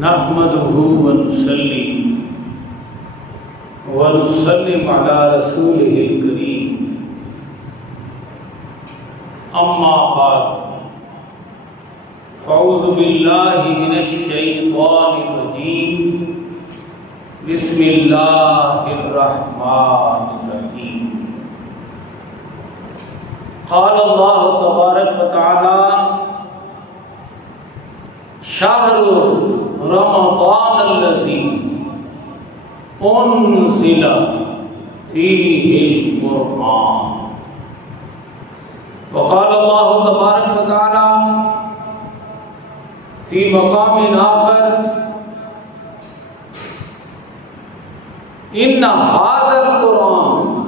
نحمده ونصلي ونسلم على رسوله الكريم اما بعد فاعوذ بالله من الشيطان الرجيم بسم الله الرحمن الرحيم قال الله تبارك وتعالى شهر رمضان الذي انزل فيه القرآن وقال الله تبارك وتعالى في مقام آخر ان هذا القرآن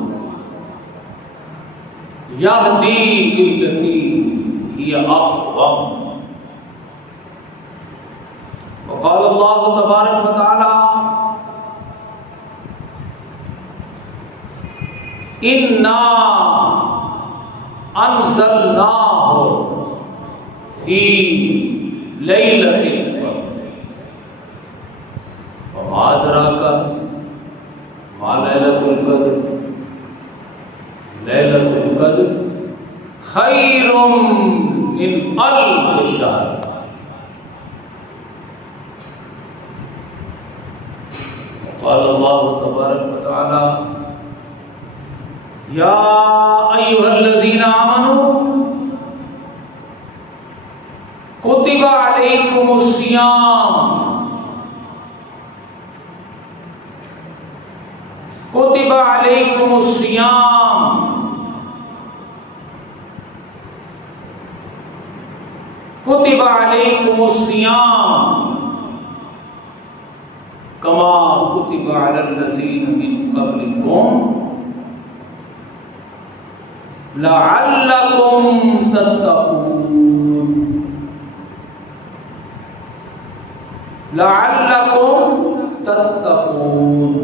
يهدي للتي هي اقوم وقال الله تبارك وتعالى إنا أنزلناه في ليلة القدر وما أدراك ما ليلة القدر ليلة القدر خير من 1000 شهر قال الله تبارك وتعالى يا أيها الذين آمنوا كتب عليكم الصيام كتب عليكم الصيام كتب عليكم الصيام كما كتب على الذين من قبلكم لعلكم تتقون لعلكم تتقون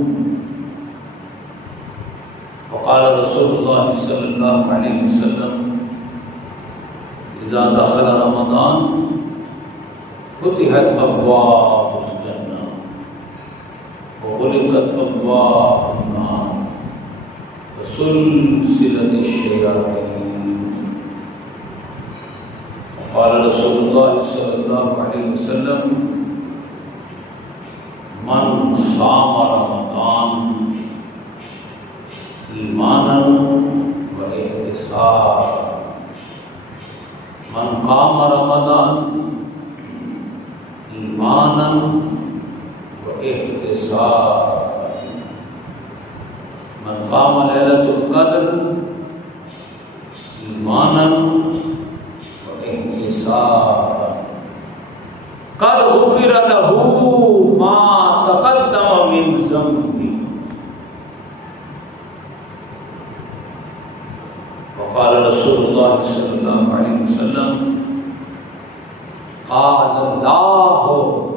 وقال رسول الله صلى الله عليه وسلم إذا دخل رمضان فتحت أبواب الجنة وغلقت أبواب النار وسلسلة الشياطين وقال رسول الله صلى الله عليه وسلم من صام رمضان إيمانا واحتسابا من قام رمضان إيمانا واحتسابا من قام ليلة القدر إيمانا واحتسابا قد غفر له ما تقدم من ذنبه وقال رسول الله صلى الله عليه وسلم قال الله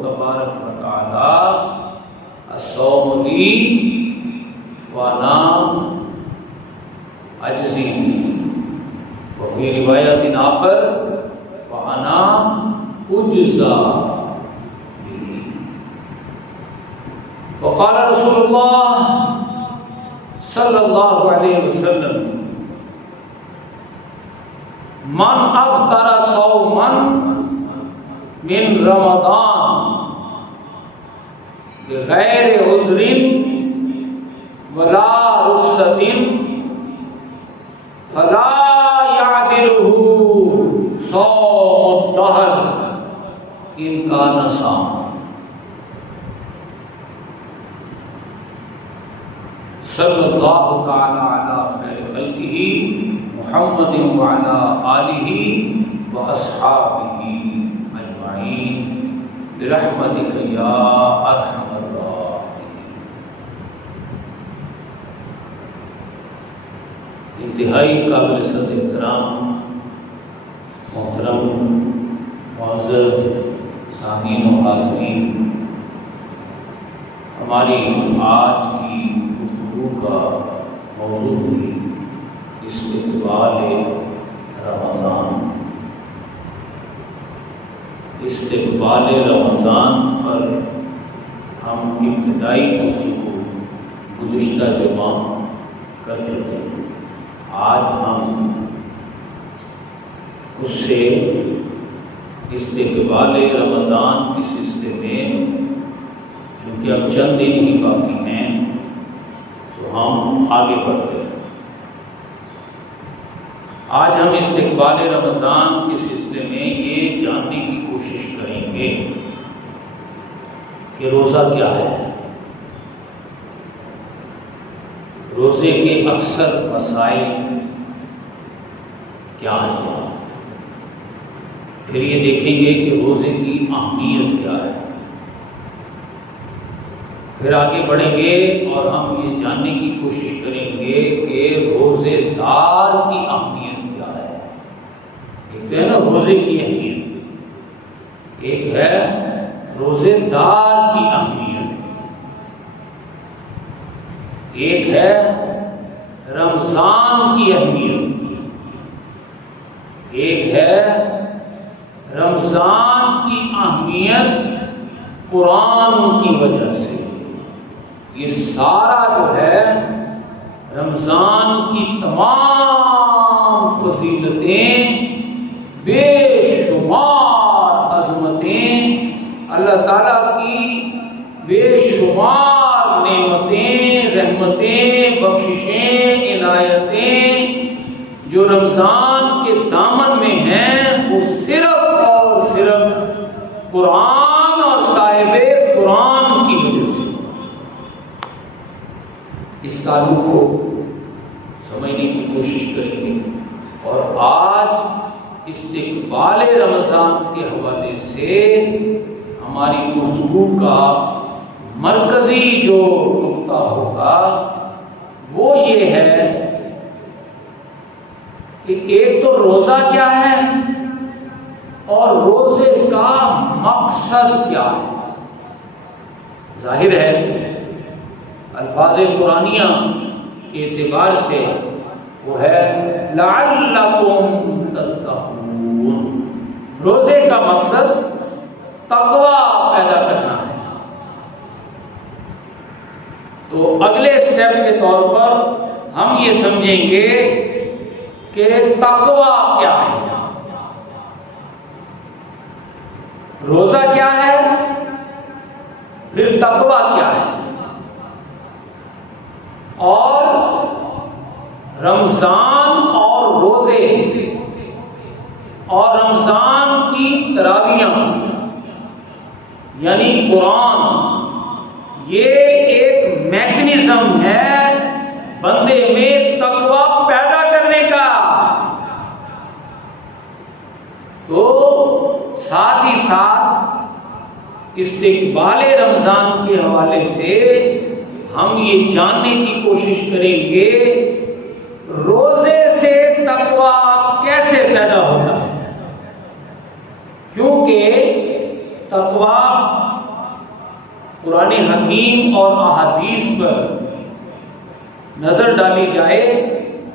تبارك وتعالى الصوم لي وانا اجزي به وفي رواية آخر وانا اجزى به وقال رسول الله صلى الله عليه وسلم من افطر صوما من رمضان بغیر عذر ولا رخصة فلا يعدله صوم الدهر إن كان صاما صلى الله تعالى على خير خلقه محمد وعلى آله وأصحابه أجمعين برحمتك يا أرحم الراحمين. انتہائی قابل صد احترام محترم معزز سامعین و حاضرین، ہماری آج کی گفتگو کا موضوع بھی استقبال رمضان استقبال رمضان پر ہم ابتدائی گفتگو گزشتہ جمعہ کر چکے ہیں۔ آج ہم اس سے استقبال رمضان کے سلسلے میں، چونکہ اب چند دن ہی باقی ہیں، تو ہم آگے بڑھتے ہیں۔ آج ہم استقبال رمضان کے سلسلے میں یہ جاننے کی کوشش کریں گے کہ روزہ کیا ہے، روزے کے اکثر مسائل کیا ہیں، پھر یہ دیکھیں گے کہ روزے کی اہمیت کیا ہے، پھر آگے بڑھیں گے اور ہم یہ جاننے کی کوشش کریں گے کہ روزے دار کی اہمیت کیا ہے۔ ایک ہے نا روزے کی اہمیت، ایک ہے روزے دار کی اہمیت، ایک ہے رمضان کی اہمیت، ایک ہے رمضان کی اہمیت قرآن کی وجہ سے۔ یہ سارا جو ہے رمضان کی تمام فضیلتیں، بے شمار عظمتیں، اللہ تعالیٰ کی بے شمار نعمتیں، رحمتیں، بخششیں، عنایتیں جو رمضان کے دامن میں ہیں، وہ صرف اور صرف قرآن اور صاحب قرآن کی وجہ سے۔ اس تعلق کو سمجھنے کی کوشش کریں گے، اور آج استقبال رمضان کے حوالے سے ہماری گفتگو کا مرکزی جو نقطہ ہوگا وہ یہ ہے کہ ایک تو روزہ کیا ہے اور روزے کا مقصد کیا ہے۔ ظاہر ہے الفاظ قرآنیہ کے اعتبار سے وہ ہے لعلکم تتقون، روزے کا مقصد تقوی پیدا کرنا ہے۔ تو اگلے اسٹیپ کے طور پر ہم یہ سمجھیں گے کہ تقوی کیا ہے، روزہ کیا ہے، پھر تقوی کیا ہے، اور رمضان اور روزے اور رمضان کی تراویحاں یعنی قرآن، یہ ایک میکنزم ہے بندے میں تقوی پیدا کرنے کا۔ تو ساتھ ہی ساتھ استقبال رمضان کے حوالے سے ہم یہ جاننے کی کوشش کریں گے روزے سے تقوی کیسے پیدا ہوتا ہے، کیونکہ تقوی قرآن حکیم اور احادیث پر نظر ڈالی جائے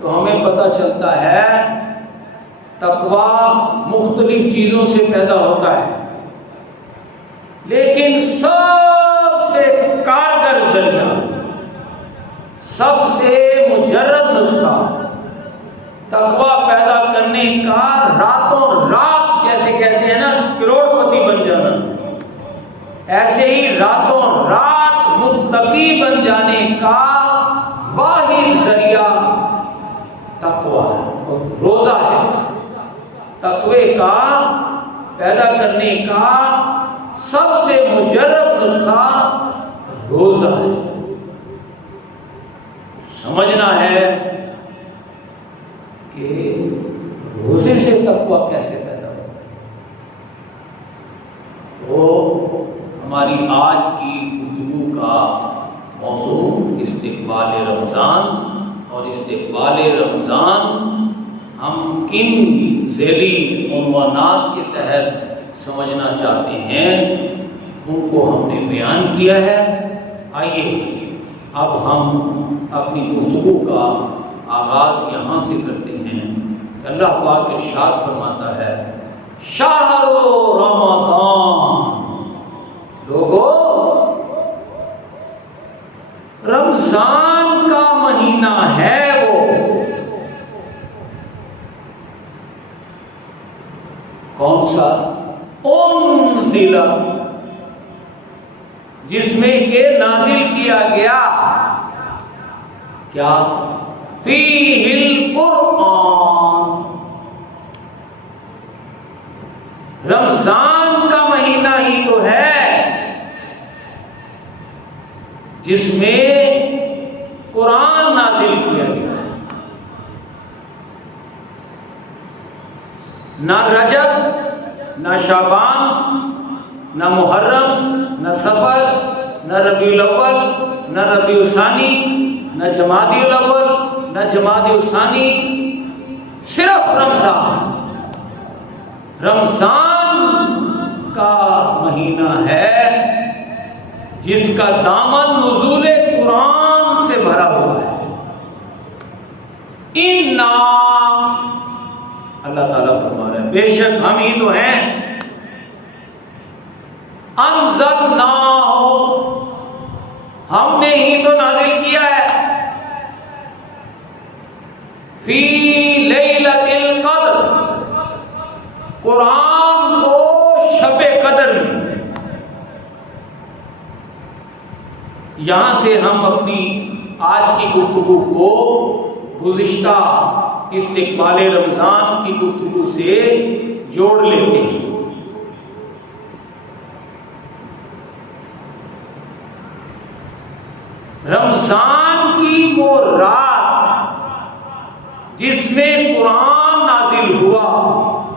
تو ہمیں پتہ چلتا ہے تقوی مختلف چیزوں سے پیدا ہوتا ہے، لیکن سب سے کارگر ذریعہ، سب سے مجرب نسخہ تقوی پیدا کرنے کا راتوں رات، جیسے کہتے ہیں نا کروڑ پتی بن جانا، ایسے ہی راتوں رات متقی بن جانے کا واحد ذریعہ تقوی ہے، روزہ ہے۔ تقوی کا پیدا کرنے کا سب سے مجرب نسخہ روزہ ہے۔ سمجھنا ہے کہ روزے سے تقوی کیسے پیدا ہو۔ تو ہماری آج کی گفتگو کا موضوع استقبال رمضان، اور استقبال رمضان ہم کن ذیلی عنوانات کے تحت سمجھنا چاہتے ہیں ان کو ہم نے بیان کیا ہے۔ آئیے اب ہم اپنی گفتگو کا آغاز یہاں سے کرتے ہیں۔ اللہ پاک ارشاد فرماتا ہے شہر رمضان انزل، جس میں کہ نازل کیا گیا کیا؟ فیہ القرآن، رمضان کا مہینہ ہی تو ہے جس میں قرآن نازل کیا گیا ہے۔ نہ رجب، نہ شعبان، نہ محرم، نہ صفر، نہ ربیع الاول، نہ ربیع الثانی، نہ جمادی الاول، نہ جمادی الثانی، صرف رمضان۔ رمضان کا مہینہ ہے جس کا دامن نزول قرآن سے بھرا ہوا ہے۔ اِنَّا، اللہ تعالیٰ فرما رہے ہیں بے شک ہم ہی تو ہیں، انزلناہ، ہم نے ہی تو نازل کیا ہے، فی لیلۃ القدر، قرآن کو شب قدر میں۔ یہاں سے ہم اپنی آج کی گفتگو کو گزشتہ استقبال رمضان کی گفتگو سے جوڑ لیتے ہیں۔ رمضان کی وہ رات جس میں قرآن نازل ہوا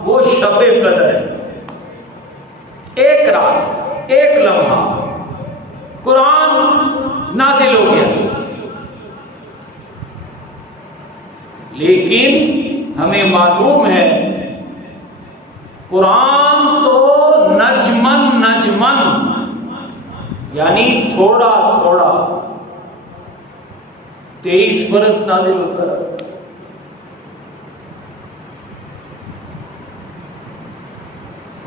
وہ شب قدر ہے۔ ایک رات، ایک لمحہ قرآن نازل ہو گیا، لیکن ہمیں معلوم ہے قرآن تو نجمن نجمن، یعنی تھوڑا تھوڑا 23 برس نازل ہوتا رہا۔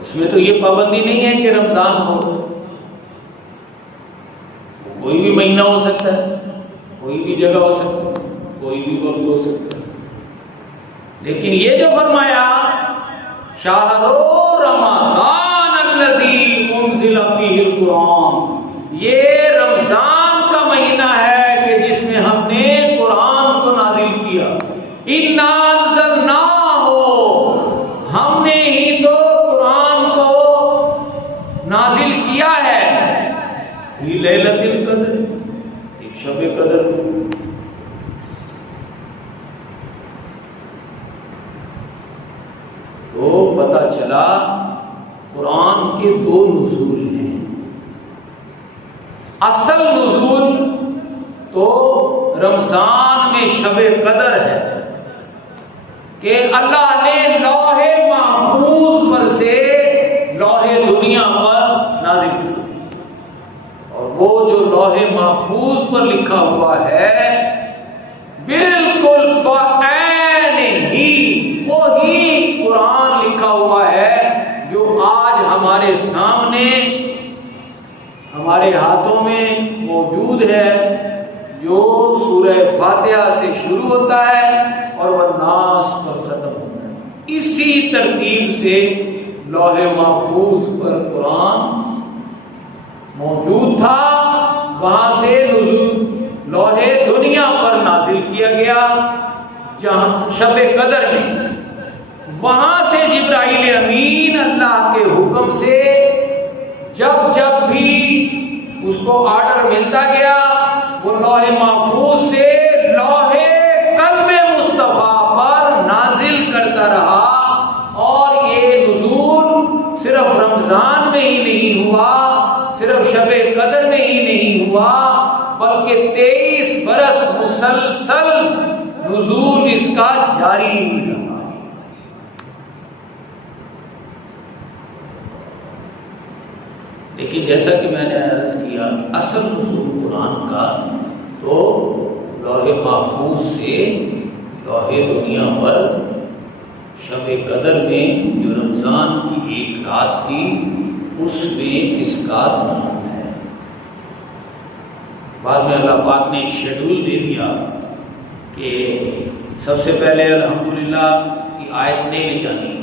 اس میں تو یہ پابندی نہیں ہے کہ رمضان ہو، کوئی بھی مہینہ ہو سکتا ہے، کوئی بھی جگہ ہو سکتا ہے، کوئی بھی وقت ہو سکتا ہے، لیکن یہ جو فرمایا شہر رمضان الذی انزل فیہ القرآن، یہ رمضان کا مہینہ ہے کہ جس میں ہم نے قرآن کو نازل کیا۔ اِنَّا انزلناہ، ہم نے ہی تو قرآن کو نازل کیا ہے، فی لیلۃ القدر، ایک شب قدر۔ تو پتہ چلا قرآن کے دو نزول ہیں۔ اصل نزول تو رمضان میں شب قدر ہے کہ اللہ نے لوح محفوظ پر سے لوح دنیا پر نازل کی، اور وہ جو لوح محفوظ پر لکھا ہوا ہے بالکل بعین ہی وہی قرآن لکھا ہوا ہے جو آج ہمارے سامنے ہمارے ہاتھوں میں موجود ہے، جو سورہ فاتحہ سے شروع ہوتا ہے اور والناس پر ختم ہوتا ہے۔ اسی ترتیب سے لوح محفوظ پر قرآن موجود تھا، وہاں سے نزول لوح دنیا پر نازل کیا گیا جہاں شب قدر میں، وہاں سے جبرائیل امین اللہ کے حکم سے جب جب بھی اس کو آرڈر ملتا گیا وہ لوح محفوظ سے لوح قلب مصطفیٰ پر نازل کرتا رہا۔ اور یہ نزول صرف رمضان میں ہی نہیں ہوا، صرف شب قدر میں ہی نہیں ہوا، بلکہ 23 برس مسلسل نزول اس کا جاری رہا۔ لیکن جیسا کہ میں نے عرض کیا کہ اصل نزول قرآن کا تو لوح محفوظ سے لوح دنیا پر شب قدر میں جو رمضان کی ایک رات تھی اس میں اس کا نزول ہے۔ بعد میں اللہ پاک نے ایک شیڈول دے دیا کہ سب سے پہلے الحمدللہ کی آیت نہیں لے جانی،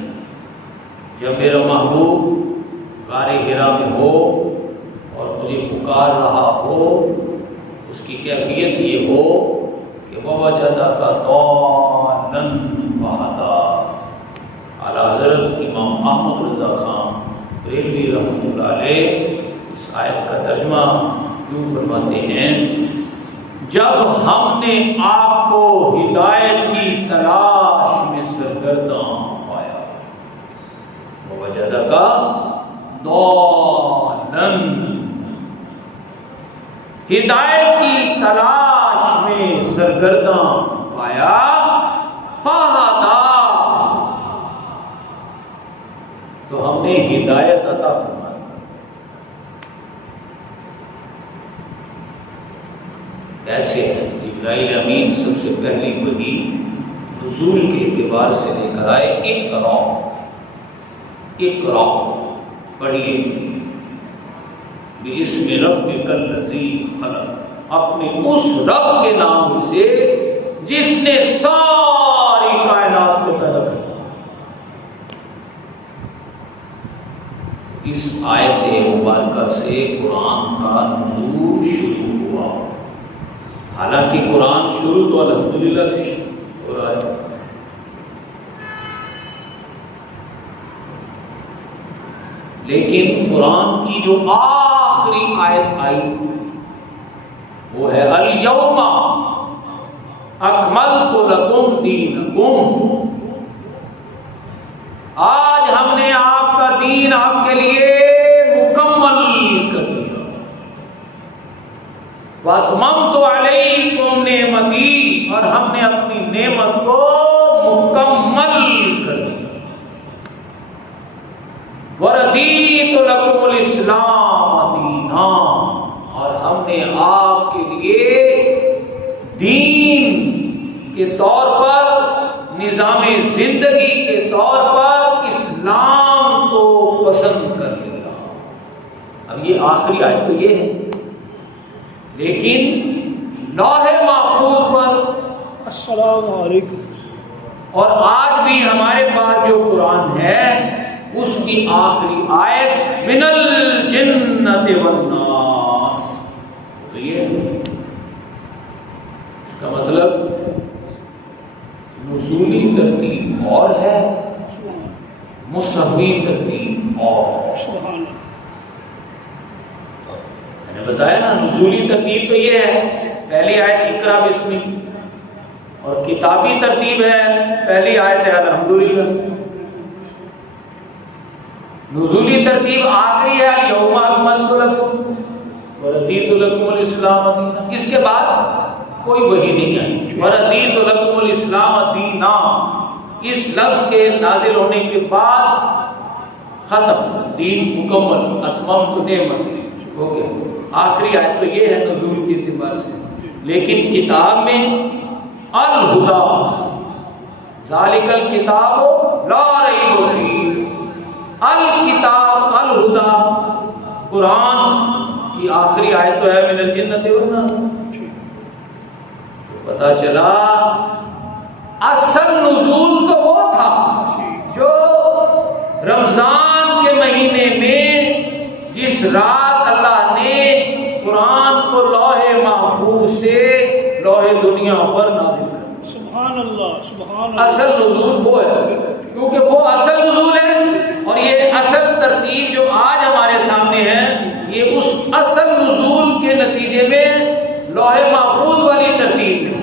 جب میرا محبوب غار حرا میں ہو اور مجھے پکار رہا ہو، اس کی کیفیت یہ ہو کہ وَوَجَدَكَ ضَالًّا فَهَدَىٰ۔ اعلیٰ حضرت امام احمد رضا خان بریلوی رحمۃ اللہ علیہ اس آیت کا ترجمہ یوں فرماتے ہیں، جب ہم نے آپ کو ہدایت کی تلاش میں سرگرداں پایا، وَوَجَدَكَ ضَالًّا، ہدایت کی تلاش میں سرگرداں پایا، فَهَدَىٰ، تو ہم نے ہدایت عطا فرمائی۔ کیسے ہے؟ جبرائیل امین سب سے پہلی وحی نزول کے اعتبار سے لے کر آئے، اقرا، اقرا پڑھیے، بِاسْمِ رَبِّكَ الَّذِي خَلَقَ، اپنے اس رب کے نام سے جس نے ساری کائنات کو پیدا کر دیا۔ اس آیت مبارکہ سے قرآن کا نزول شروع ہوا، حالانکہ قرآن شروع تو الحمدللہ سے شروع ہو رہا ہے، لیکن قرآن کی جو آخری آیت آئی وہ ہے الیوم اکملت لکم دینکم، آج ہم نے آپ کا دین آپ کے لیے مکمل کر دیا، وَأَتْمَمْتُ عَلَيْكُمْ نِعْمَتِي، اور ہم نے اپنی نعمت کو مکمل کر دیا، وَرَضِيتُ لَكُمُ الْإِسْلَامَ دِينًا، اور ہم نے آپ کے لیے دین کے طور پر، نظام زندگی کے طور پر اسلام کو پسند کر لیا۔ اب یہ آخری آیت تو یہ ہے، لیکن لوح محفوظ پر السلام علیکم، اور آج بھی ہمارے پاس جو قرآن ہے اس کی آخری آیت من الجنۃ والناس، تو یہ ہے، اس کا مطلب نزولی ترتیب اور ہے، مصحفی ترتیب اور۔ میں نے بتایا نا نزولی ترتیب تو یہ ہے، پہلی آیت اقرا بسمی، اور کتابی ترتیب ہے پہلی آیت ہے الحمدللہ، نزولی ترتیب آخری ہے الیوم اکملت لکم ورضیت لکم الاسلام دینا، اس کے بعد کوئی وحی نہیں آئی، وَرَضِيتُ لَكُمُ الْإِسْلَامَ دِينًا، اس لفظ کے نازل ہونے کے بعد ختم، دین مکمل، اتممت نعمتی ہو گیا۔ آخری آیت تو یہ ہے نزول کے اعتبار سے، لیکن کتاب میں الہدا، ذالک الکتاب لا ریب فیہ، الکتاب الہدا، قرآن کی آخری آیت تو ہے من الجنۃ والناس۔ پتہ چلا اصل نزول تو وہ تھا جو رمضان کے مہینے میں جس رات اللہ نے قرآن کو لوح محفوظ سے لوح دنیا پر نازل کر، سبحان اللہ، سبحان اللہ، اصل نزول وہ ہے، کیونکہ وہ اصل نزول ہے، اور یہ اصل ترتیب جو آج ہمارے سامنے ہے یہ اس اصل نزول کے نتیجے میں لوح محفوظ والی ترتیب ہے،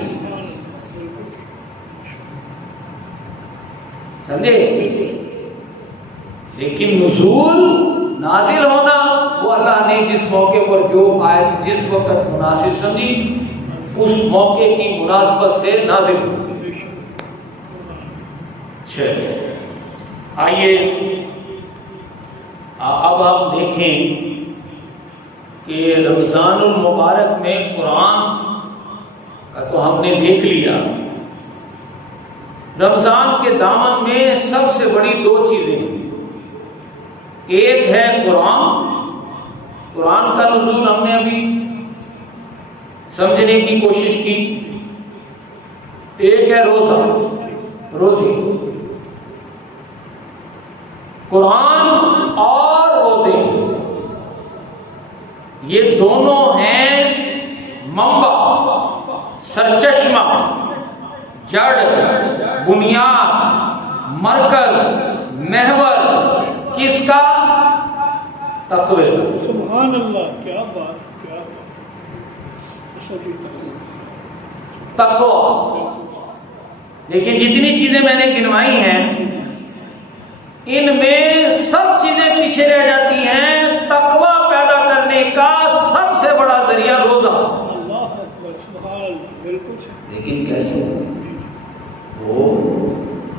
سمجھے؟ لیکن نزول نازل ہونا وہ اللہ نے جس موقع پر جو آیت جس وقت مناسب سمجھی اس موقع کی مناسبت سے نازل ہوئی۔ آئیے اب ہم دیکھیں کہ رمضان المبارک میں قرآن کا تو ہم نے دیکھ لیا، رمضان کے دامن میں سب سے بڑی دو چیزیں، ایک ہے قرآن کا نزول ہم نے ابھی سمجھنے کی کوشش کی، ایک ہے روزی، قرآن اور روزے، یہ دونوں ہیں منبع، سرچشمہ، جڑ، بنیاد، مرکز، محور کس کا؟ تقوی کا۔ سبحان اللہ، کیا بات، کیا بات، تقوی۔ لیکن جتنی چیزیں میں نے گنوائی ہیں ان میں سب چیزیں پیچھے رہ جاتی ہیں۔ تقوی پیدا کرنے کا سب سے بڑا ذریعہ روزہ۔ اللہ اکبر، سبحان اللہ، بالکل صحیح۔ لیکن کیسے وہ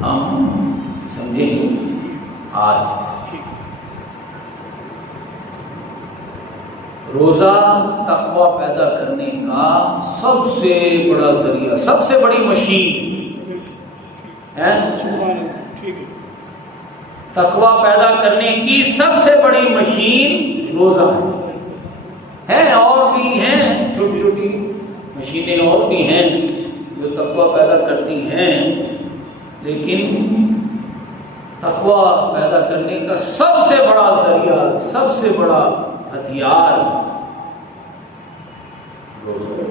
ہم سمجھیں گے آج۔ روزہ تقوی پیدا کرنے کا سب سے بڑا ذریعہ، سب سے بڑی مشین ہے۔ سبحان اللہ، ٹھیک ہے۔ تقوی پیدا کرنے کی سب سے بڑی مشین روزہ ہے۔ اور بھی ہیں چھوٹی چھوٹی مشینیں اور بھی ہیں جو تقوی پیدا کرتی ہیں، لیکن تقوی پیدا کرنے کا سب سے بڑا ذریعہ، سب سے بڑا ہتھیار روزہ۔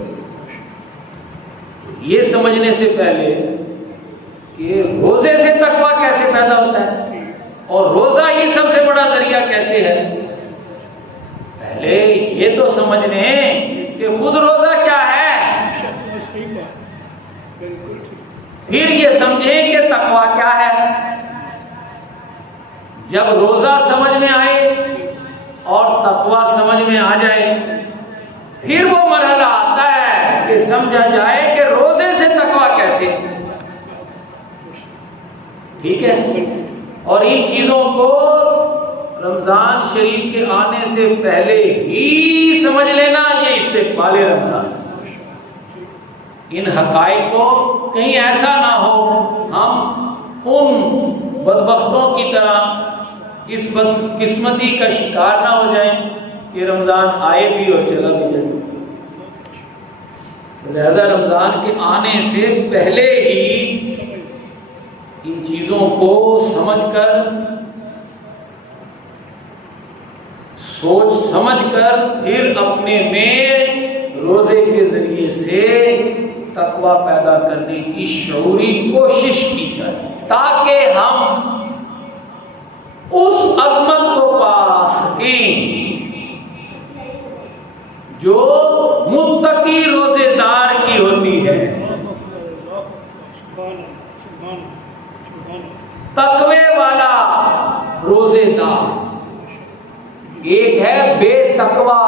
یہ سمجھنے سے پہلے کہ روزے سے تقوی کیسے پیدا ہوتا ہے اور روزہ ہی سب سے بڑا ذریعہ کیسے ہے، پہلے یہ تو سمجھ لیں کہ خود روزہ کیا ہے، پھر یہ سمجھیں کہ تقوی کیا ہے۔ جب روزہ سمجھ میں آئے اور تقوی سمجھ میں آ جائے، پھر وہ مرحلہ آتا ہے کہ سمجھا جائے کہ روزے سے تقوی کیسے، ٹھیک ہے۔ اور ان چیزوں کو رمضان شریف کے آنے سے پہلے ہی سمجھ لینا، یہ استقبال رمضان۔ ان حقائق کو کہیں ایسا نہ ہو ہم ان بدبختوں کی طرح اس بدقسمتی کا شکار نہ ہو جائیں کہ رمضان آئے بھی اور چلا بھی جائے۔ لہذا رمضان کے آنے سے پہلے ہی ان چیزوں کو سمجھ کر، سوچ سمجھ کر، پھر اپنے میں روزے کے ذریعے سے تقوی پیدا کرنے کی شعوری کوشش کی جائے، تاکہ ہم اس عظمت کو پا سکیں جو متقی روزے دار کی ہوتی ہے۔ تقوی والا روزے دار ایک ہے بے تقوی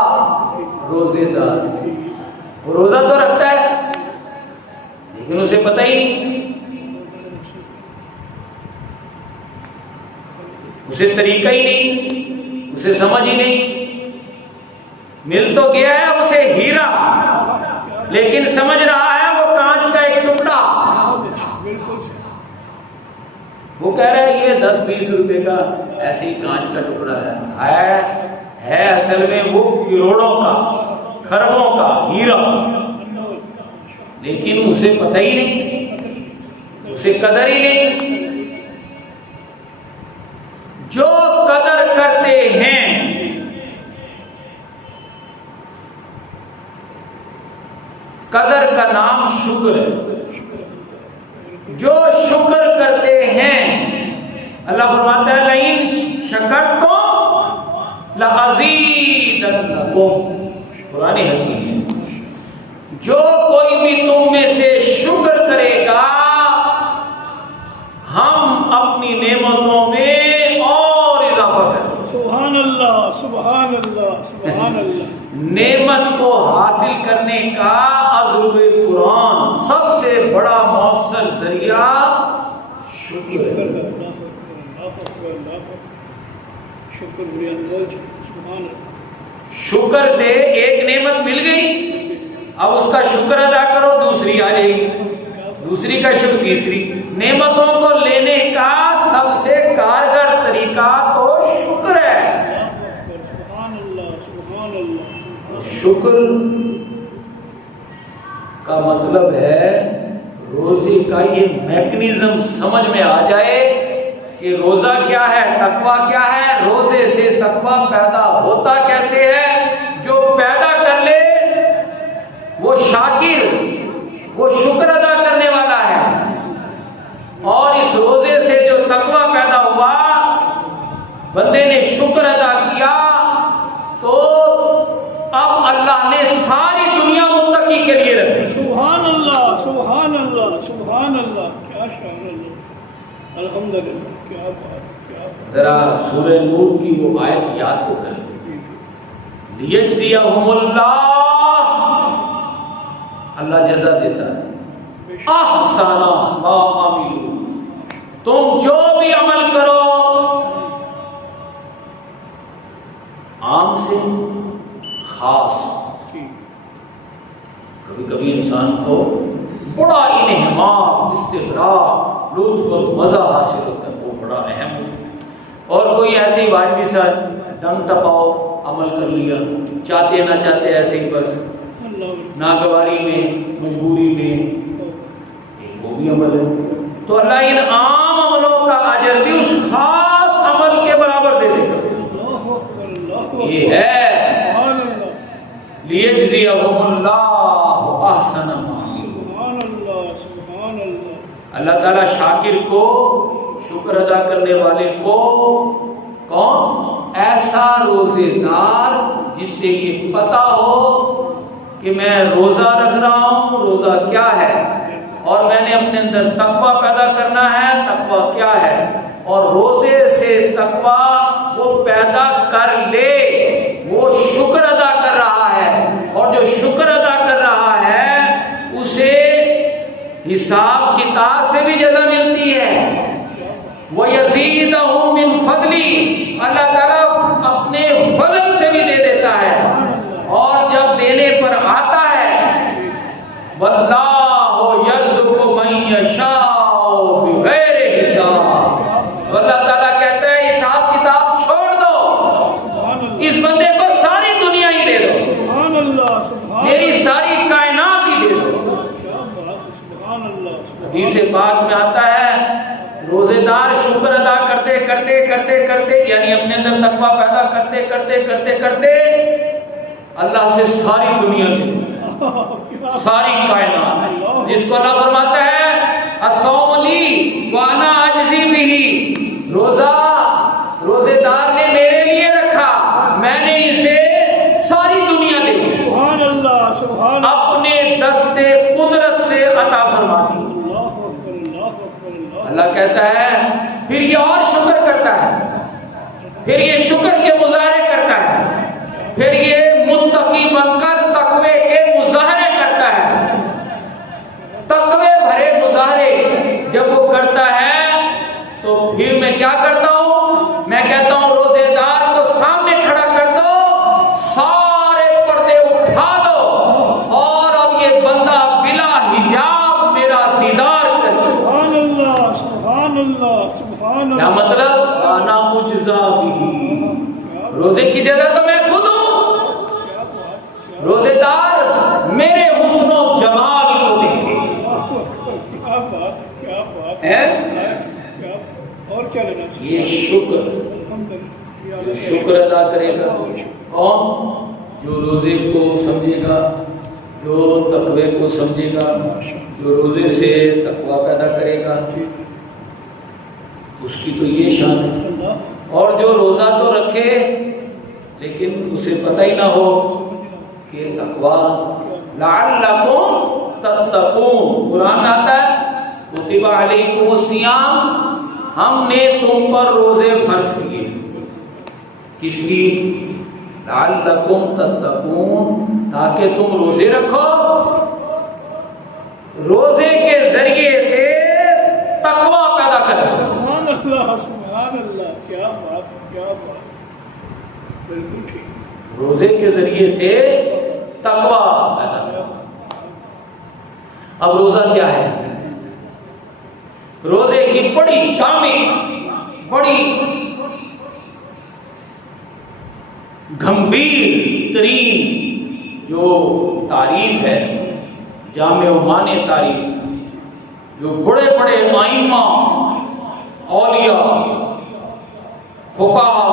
روزے دار۔ وہ روزہ تو رکھتا ہے لیکن اسے پتہ ہی نہیں، اسے طریقہ ہی نہیں، اسے سمجھ ہی نہیں۔ مل تو گیا ہے اسے ہیرا، لیکن سمجھ رہا ہے وہ کانچ کا ایک ٹکڑا۔ وہ کہہ رہا ہے یہ 10-20 روپے کا ایسے ہی کانچ کا ٹکڑا ہے اصل میں وہ کروڑوں کا، خربوں کا ہیرا، لیکن اسے پتہ ہی نہیں، اسے قدر ہی نہیں۔ جو قدر کرتے ہیں قدر کا نام شکر ہے، جو شکر کرتے ہیں اللہ فرماتا ہے لئن شکرتم لأزیدنکم، قرآن حکیم ہے۔ جو کوئی بھی تم میں سے شکر کرے گا ہم اپنی نعمتوں میں اور اضافہ کریں گے۔ سبحان اللہ، سبحان اللہ، سبحان اللہ۔ نعمت کو حاصل کرنے کا عذب قرآن سب سے بڑا مؤثر ذریعہ شکر ہے۔ شکر سے ایک نعمت مل گئی، اب اس کا شکر ادا کرو، دوسری آ جائے گی، دوسری کا شکر، تیسری۔ نعمتوں کو لینے کا سب سے کارگر طریقہ تو شکر ہے۔ شکر کا مطلب ہے روزے کا یہ میکنزم سمجھ میں آ جائے کہ روزہ کیا ہے، تقوی کیا ہے، روزے سے تقوی پیدا ہوتا کیسے ہے۔ جو الحمدللہ، کیا بات، کیا بات. ذرا سورہ نور کی وہ آیت یاد تو کریں. لیجزیہم اللہ، اللہ جزا دیتا ہے احسن ما عملوا، تم جو بھی عمل کرو، عام سے خاص. کبھی کبھی انسان کو بڑا انہمام، استغراق، لطف اور مزہ حاصل ہوتا ہے، وہ بڑا اہم ہے. اور کوئی ایسے ہی واجبی سا ڈنگ ٹپاؤ عمل کر لیا، چاہتے نہ چاہتے ایسے ہی بس ناگواری میں، مجبوری میں، وہ بھی عمل ہے. تو اللہ ان عام عملوں کا اجر بھی اس خاص عمل کے برابر دے دے گا. یہ ہے لیجزیہم اللہ احسن ما عملوا. اللہ تعالیٰ شاکر کو، شکر ادا کرنے والے کو، کون؟ ایسا روزے دار جس سے یہ پتا ہو کہ میں روزہ رکھ رہا ہوں، روزہ کیا ہے، اور میں نے اپنے اندر تقویٰ پیدا کرنا ہے، تقویٰ کیا ہے، اور روزے سے تقویٰ وہ پیدا کر لے، وہ شکر ادا کر رہا ہے، اور جو شکر ادا کر رہا ہے اسے حساب کتاب سے بھی جزا ملتی ہے. وَيَزِيدَهُم مِّن فَضْلِهِ، اللہ تعالیٰ اپنے فضل سے بھی دے دیتا ہے. اور جب دینے پر آتا ہے وَاللَّهُ يَرْزُقُ مَن يَشَاءُ بِغَيْرِ حِسَاب، اللہ تعالیٰ کہتا ہے حساب کتاب چھوڑ دو، اس بندے کو ساری دنیا ہی دے دو، میری ساری کائنات ہی دے دو. حدیث پاک میں آتا ہے روزے دار شکر ادا کرتے کرتے کرتے کرتے، یعنی اپنے اندر تقویٰ پیدا کرتے کرتے کرتے کرتے اللہ سے ساری دنیا لے لیتا ہے، ساری کائنات. جس کو اللہ فرماتا ہے الصوم لی وانا اجزی بہ، روزے دار نے میرے لیے رکھا، میں نے اسے ساری دنیا دے دی، اپنے دستے قدرت سے عطا فرما دی. اللہ کہتا ہے پھر یہ اور شکر کرتا ہے، پھر یہ شکر کے مظاہرے کرتا ہے، پھر یہ متقی بن کر تقوی کے مظاہرے کرتا ہے. تقوی بھرے مظاہرے جب وہ کرتا ہے تو پھر میں کیا کرتا ہوں؟ میں کہتا ہوں روزے دار کو سامنے کھڑا کر دو، سارے پردے اٹھا دو، اور اب یہ بندہ بلا حجاب میرا دیدار کرے. کیا مطلب؟ انا اجزا بہ، روزے کی جزا تو میں خود ہوں. روزے دار میرے حسن و جمال کو دیکھے. یہ شکر، جو شکر ادا کرے گا کون؟ جو روزے کو سمجھے گا، جو تقوی کو سمجھے گا، جو روزے سے تقوی پیدا کرے گا، اس کی تو یہ شان ہے. اور جو روزہ تو رکھے لیکن اسے پتہ ہی نہ ہو کہ تقوی، لعلکم تتقون، قرآن میں آتا ہے کتب علیکم الصیام، ہم نے تم پر روزے فرض کیے. کس لیے؟ لعلکم تتقون، تاکہ تم روزے رکھو، روزے کے ذریعے سے تقوی پیدا کرو. سبحان اللہ، سبحان اللہ، کیا بات، کیا بات، بالکل ٹھیک. روزے کے ذریعے سے تقوی پیدا کرو. اب روزہ کیا ہے؟ روزے کی بڑی جامع، بڑی گمبھیر ترین جو تعریف ہے، جامع و معنی تعریف، جو بڑے بڑے ائمہ، اولیاء، فقہاء،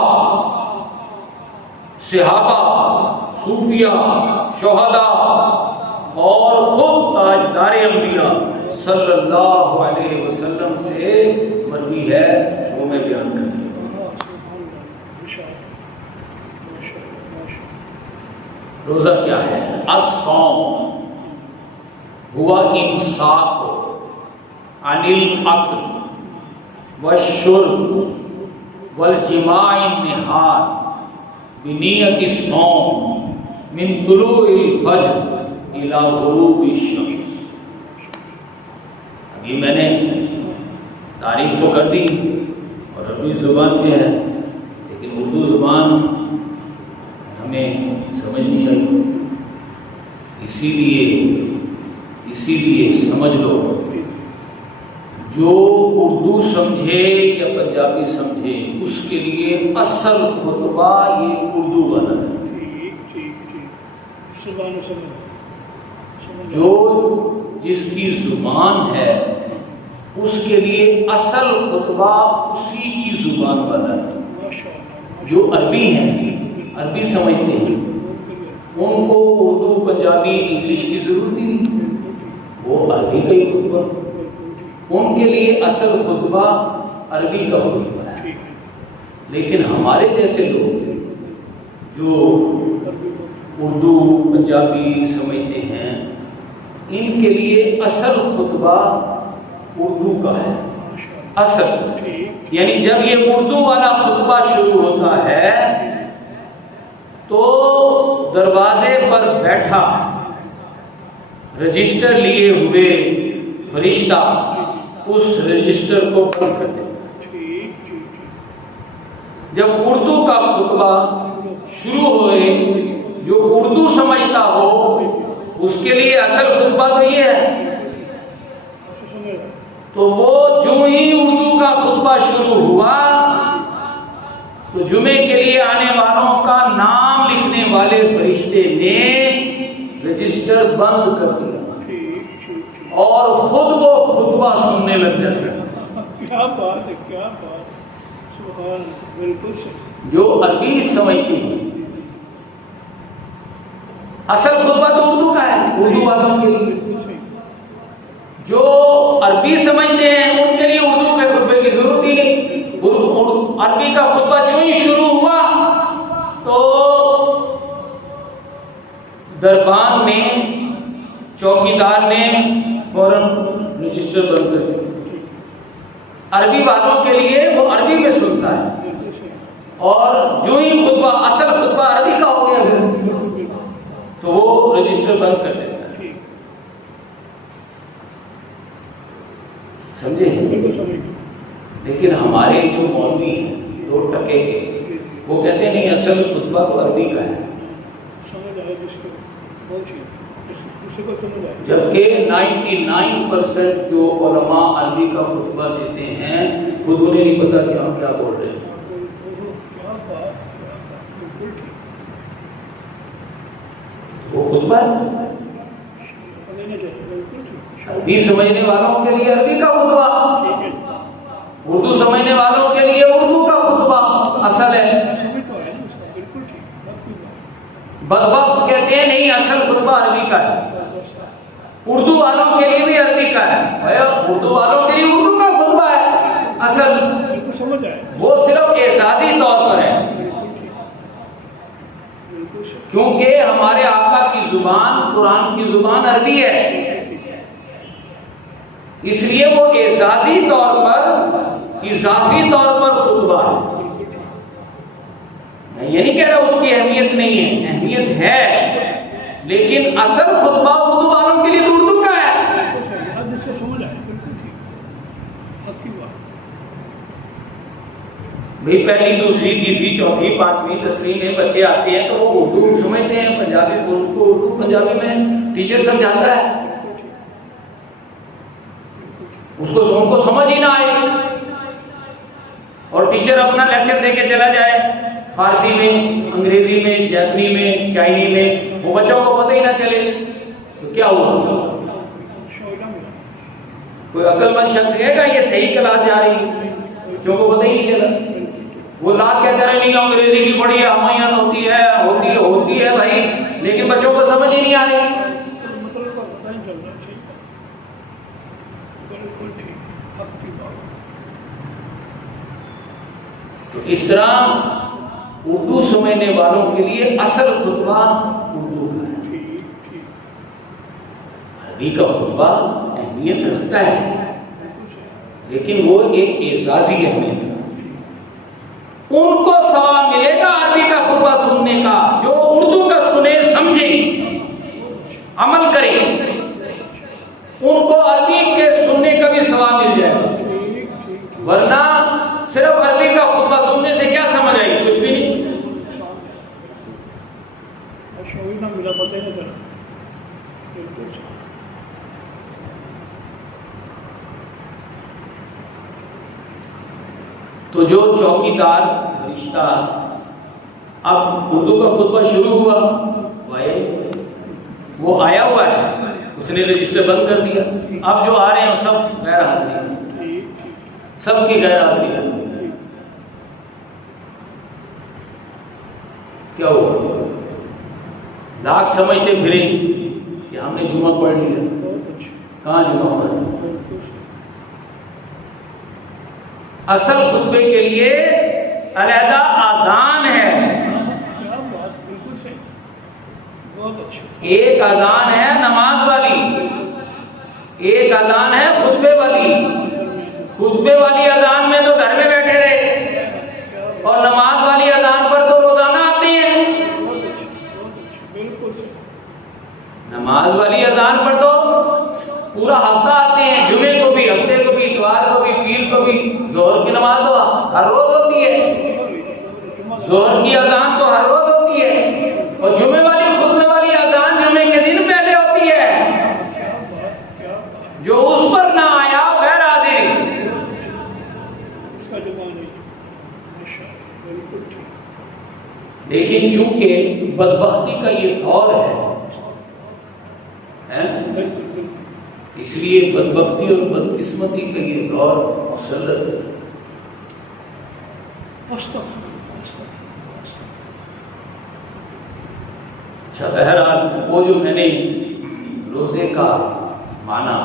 صحابہ، صوفیاء، شہداء اور خود تاجدار انبیاء صلی اللہ علیہ وسلم سے مروی ہے، وہ میں بیان کروں. روزہ کیا ہے؟ الصوم هو امساک عن الاکل والشرب والجماع النہار بنیت الصوم من طلوع الفجر الى غروب الشمس. ابھی میں نے تعریف تو کر دی اور عربی زبان میں ہے، لیکن اردو زبان ہمیں سمجھ نہیں آئی. اسی لیے سمجھ لو، جو اردو سمجھے یا پنجابی سمجھے اس کے لیے اصل خطبہ یہ اردو والا ہے. جو جس کی زبان ہے اس کے لیے اصل خطبہ اسی کی زبان والا ہے. جو عربی ہیں، عربی سمجھتے ہیں، ان کو اردو پنجابی انگلش کی ضرورت ہی نہیں، وہ عربی کا ہی خطبہ، ان کے لیے اصل خطبہ عربی کا خطبہ ہے. لیکن ہمارے جیسے لوگ جو اردو پنجابی سمجھتے ہیں، ان کے لیے اصل خطبہ اردو کا ہے. اصل یعنی جب یہ اردو والا خطبہ شروع ہوتا ہے تو دروازے پر بیٹھا رجسٹر لیے ہوئے فرشتہ اس رجسٹر کو بند کر دے. جب اردو کا خطبہ شروع ہوئے، جو اردو سمجھتا ہو اس کے لیے اصل خطبہ تو یہ ہے. تو وہ جو ہی اردو کا خطبہ شروع ہوا تو جمعے کے لیے آنے والوں کا نام لکھنے والے فرشتے نے رجسٹر بند کر دیا اور خود وہ خطبہ سننے لگ جاتا ہے. کیا بات ہے، کیا بات، سبحان، بالکل صحیح. جو عربی سمجھتی ہیں، اصل خطبہ تو اردو کا ہے، اردو والوں کے لیے. جو عربی سمجھتے ہیں ان کے لیے اردو کے خطبے کی ضرورت ہی نہیں. عربی کا خطبہ جو ہی شروع ہوا تو دربان نے، چوکیدار نے فوراً رجسٹر بند کر دیا. عربی والوں کے لیے وہ عربی میں سنتا ہے، اور جو ہی خطبہ، اصل خطبہ عربی کا ہو گیا تو وہ رجسٹر بند کر دیتا ہے. سمجھے؟ لیکن ہمارے جو مولوی ہیں 2 ٹکے کے، وہ کہتے ہیں نہیں، اصل خطبہ تو عربی کا ہے. جبکہ 99% جو علماء عربی کا خطبہ دیتے ہیں خود انہیں نہیں پتا کہ ہم کیا بول رہے ہیں. وہ خطبہ ہے عربی سمجھنے والوں کے لیے عربی کا خطبہ، اردو سمجھنے والوں کے لیے اردو کا خطبہ اصل ہے. بدبخت کہتے ہیں نہیں، اصل خطبہ عربی کا ہے. اردو والوں کے لیے بھی عربی کا ہے، اردو والوں کے لیے اردو کا خطبہ ہے اصل. وہ صرف اعزازی طور پر ہے، کیونکہ ہمارے آقا کی زبان، قرآن کی زبان عربی ہے، اس لیے وہ اعزازی طور پر، اضافی طور پر خطبہ ہے. میں یہ نہیں کہہ رہا اس کی اہمیت نہیں ہے، اہمیت ہے، لیکن اصل خطبہ اردو والوں کے لیے تو اردو کا ہے. بھئی پہلی، دوسری، تیسری، چوتھی، پانچویں، 10ویں میں بچے آتے ہیں تو وہ اردو سمجھتے ہیں، پنجابی، ان کو اردو پنجابی میں ٹیچر سمجھاتا ہے، اس کو ان کو سمجھ ہی نہ آئے اور ٹیچر اپنا لیکچر دے کے چلا جائے فارسی میں، انگریزی میں، جاپنی میں، چائنی میں، وہ بچوں کو پتہ ہی نہ چلے تو کیا ہوا؟ کوئی عقل مند شخص کہے گا یہ صحیح کلاس جا رہی ہے، بچوں کو پتہ ہی نہیں چلا. وہ لاکھ کہتے رہے نہیں انگریزی بھی پڑھی ہے، ہمایت ہوتی ہے بھائی، لیکن بچوں کو سمجھ ہی نہیں آ رہی. تو اس طرح اردو سمجھنے والوں کے لیے اصل خطبہ اردو کا ہے. عربی کا خطبہ اہمیت رکھتا ہے، لیکن وہ ایک اعزازی اہمیت کا، ان کو ثواب ملے گا عربی کا خطبہ سننے کا، جو اردو کا سنے سمجھے عمل کرے، ان کو عربی کے سننے کا بھی ثواب مل جائے گا۔ ورنہ صرف عربی کا خطبہ سننے سے کیا سمجھ آئی؟ کچھ بھی نہیں۔ تو جو چوکیدار فرشتہ اب اردو کا خطبہ شروع ہوا، وہ آیا ہوا ہے، اس نے رجسٹر بند کر دیا، اب جو آ رہے ہیں وہ سب غیر حاضری ہیں، سب کی غیر حاضری ہے۔ کیا ہوا؟ لاکھ سمجھتے پھرے کہ ہم نے جمعہ پڑھ لیا، کہاں جمعہ پڑھ لیا؟ اصل خطبے کے لیے علیحدہ اذان ہے، ایک اذان ہے نماز والی، ایک اذان ہے خطبے والی۔ خطبے والی اذان میں تو گھر میں بیٹھے رہے، اور نماز والی اذان پر تو روزانہ آتے ہیں۔ نماز والی اذان پر تو پورا ہفتہ آتے ہیں، جمعے کو بھی، ہفتے کو بھی، اتوار کو بھی، پیر کو بھی۔ ظہر کی نماز تو ہر روز ہوتی ہے، ظہر کی اذان تو ہر روز ہوتی ہے، اور جمعے والی خطبے والی اذان جمعے کے دن پہلے ہوتی ہے۔ جو اس پر نہ آیا غیر حاضر۔ لیکن چونکہ بدبختی کا یہ دور ہے، اس لیے بدبختی اور بدقسمتی کا یہ دور مسلط ہے۔ اچھا، بہرحال وہ جو میں نے روزے کا معنی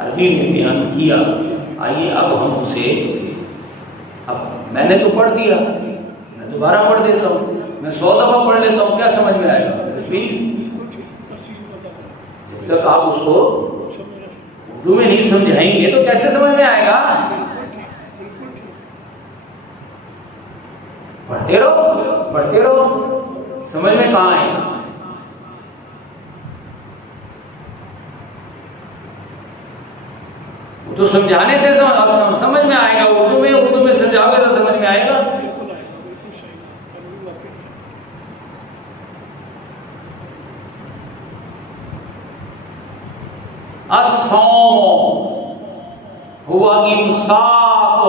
عربی میں بیان کیا، آئیے اب ہم اسے، اب میں نے تو پڑھ دیا، میں دوبارہ پڑھ دیتا ہوں، میں 100 دفعہ پڑھ لیتا ہوں، کیا سمجھ میں آئے گا؟ کچھ بھی نہیں۔ جب تک آپ اس کو اردو میں نہیں سمجھائیں گے تو کیسے سمجھ میں آئے گا؟ پڑھتے رہو پڑھتے رہو، سمجھ میں کہاں آئے گا؟ وہ تو سمجھانے سے سمجھ میں آئے گا، اردو میں سمجھاؤ گے تو سمجھ میں آئے گا۔ الصوم هو امساک